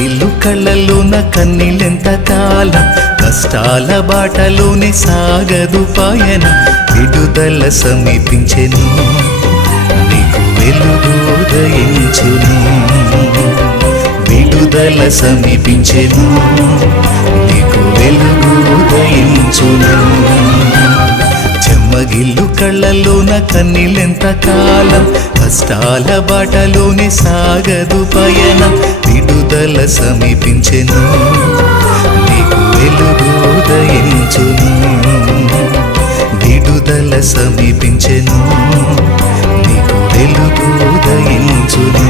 చెమ్మగిల్లు కళ్ళలోన కన్నీళ్ళెంత కాలం, కష్టాల బాటలోనే సాగదు పయన, విడుదల సమీపించెను నీకు వెలుగు ఉదయించును, విడుదల సమీపించెను నీకు వెలుగు ఉదయించును. చెమ్మగిల్లు కళ్ళలోన కన్నీళ్ళెంత కాలం, కష్టాల బాటలోనే సాగదు పయనం, విడుదల సమీపించెను నీకు వెలుగు ఉదయించును, విడుదల సమీపించెను నీకు వెలుగు ఉదయించును.